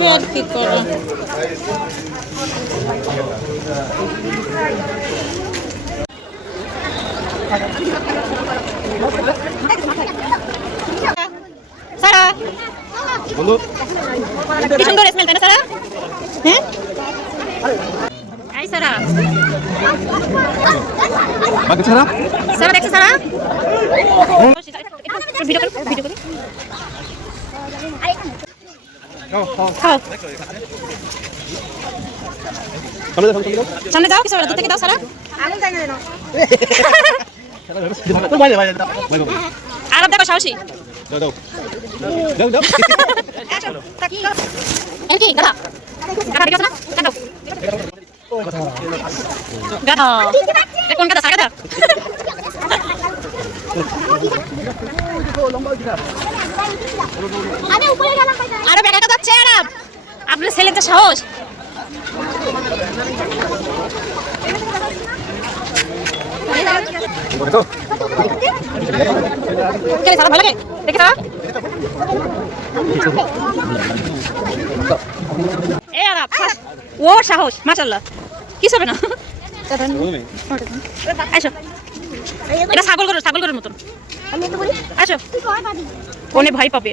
হবে আর কি করা। সারা। বন্ধু কি সুন্দর স্মেল তাই না সারা? হ্যাঁ? এই সারা। বাকি ছাড়া সারা দেখছ সারা? ভিডিও করো ভিডিও করো। খাও সামনে যাও কিছু দূর থেকে দাও সারা আর চেয়ার আপ আপনার ছেলেতে সাহস। দেখে এ আর ও সাহস মাশাল্লাহ কি হবে না। আসো এটা ছাগল গরুর ছাগল গরুর মতন। আসো ভয় পাবে।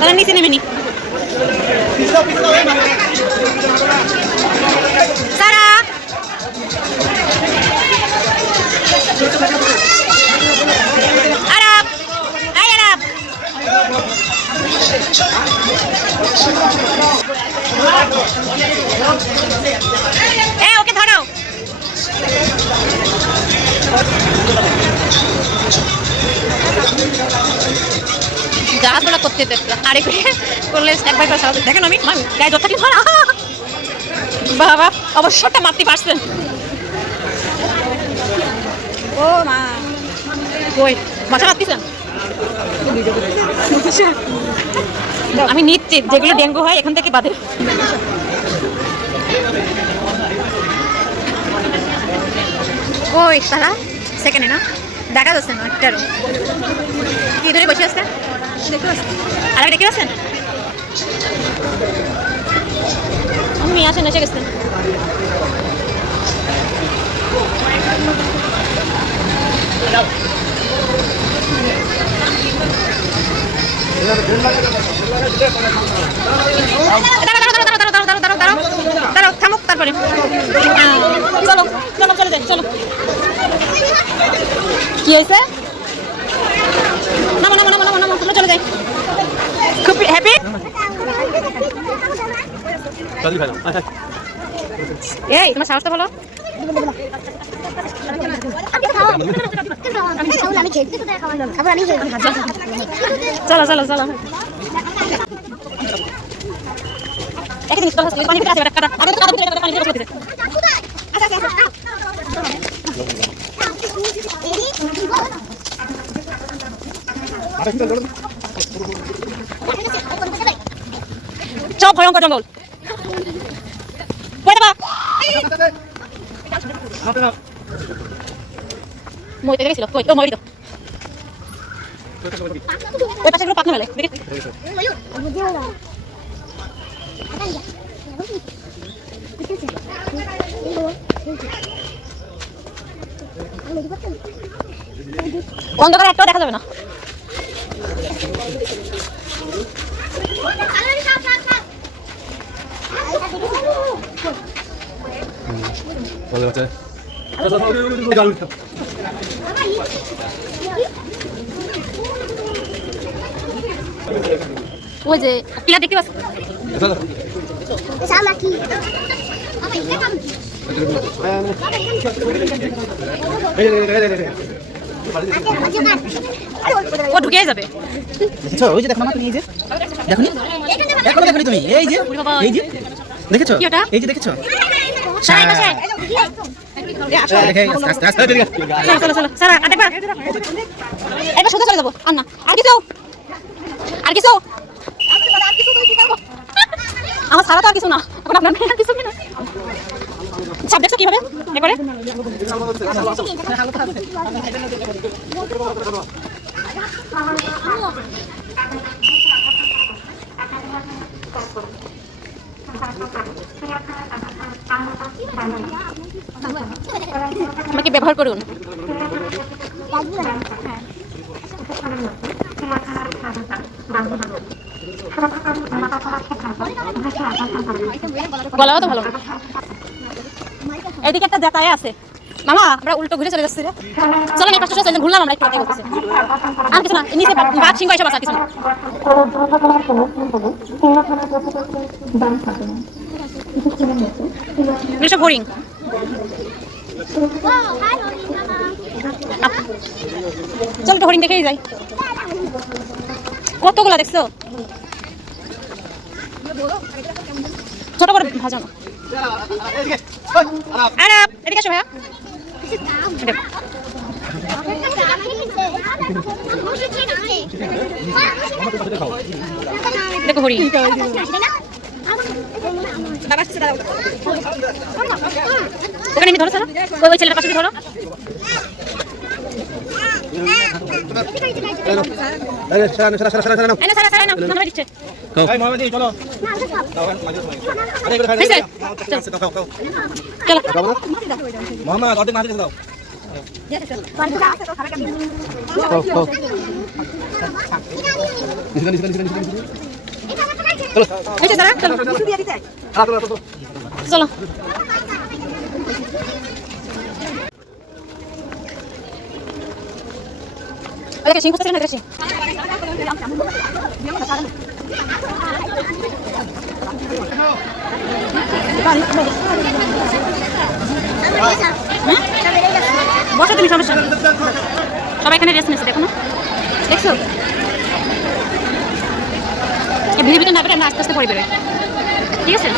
তারা নিচে নেমেনি সারা জাহাজগুলো করতে আরে করলে একবার সারা দেখেন আমি গায়ে থাকলে ধরা বাবা অবশ্যটা মারতে পারছেন ও মা। কই মশা মারতেছেন আমি নিশ্চিত যেগুলো ডেঙ্গু হয়, এখান থেকে বাদে। ওই তারা? সেকেন্ডে না? দেখা যাচ্ছে না, একটারও। কি ধরে বসে আসছে আর ডেকে আছেন মেয়ে আসেন এসে গেছেন দাঁড়াও থামুক তারপরে। চলো চলো, চলে যাই চলো। কি হয়েছে? নামো নামো নামো নামো নামো তোমরা চলে যাই। খুব হ্যাপি। এই তোমার সাহসটা ভালো? চলো চলো চলো। একটা জিনিস পানি ভিতরে আছে কাটা তো কাটা ভিতরে পানি ভিতরে সব ভয়ঙ্কর জঙ্গল। মরিতে গেছিল। কই? ও মরিত ওই পাশে গুলো একটাও দেখা যাবে না। তোমাদের কাছে ওই যে পিলা দেখতে পাচ্ছ? ও ঢুকে যাবে। ওই যে দেখো না? তুমি? এই যে দেখো দেখো তুমি এই যে এই যে। দেখেছ? এই যে দেখেছ? আমার সারা তো আর কিছু না। এখন আপনার কিছু কি না ছাপ দেখছ কীভাবে? এ করে আমাকে ব্যবহার করুন। গলাও তো ভালো। এদিকে একটা জাতায় আছে। মামা, আমরা উল্টো ঘুরে চলে যাচ্ছি রে। চলো না পাঁচটা চলে ঘুরলাম আমরা একটু করতেছি আর কিছু না নিচে বাঘ সিংহ, এসব আছে কিছু না। এগুলো সব হরিণ চলো তো হরিণ দেখেই যাই। কতগুলো দেখছ? ছোট করে ভাজানো আরাপ এদিকে আসো ভাইয়া। দেখো হরিণ। ওখানে ধরো স্যার ওই ওই ছেলেটার পাশে ধরো। মোহাম্মদ অর্ধেক মাছ দাও। চলো। চলো। ওই সিং কোথায় না সিং বসো তুমি, সমস্যা। সবাই এখানে রেস্ট নিচ্ছে, দেখো না। দেখছ? ভিড়ের ভিতরে না আমরা আস্তে আস্তে পড়ে ঠিক আছে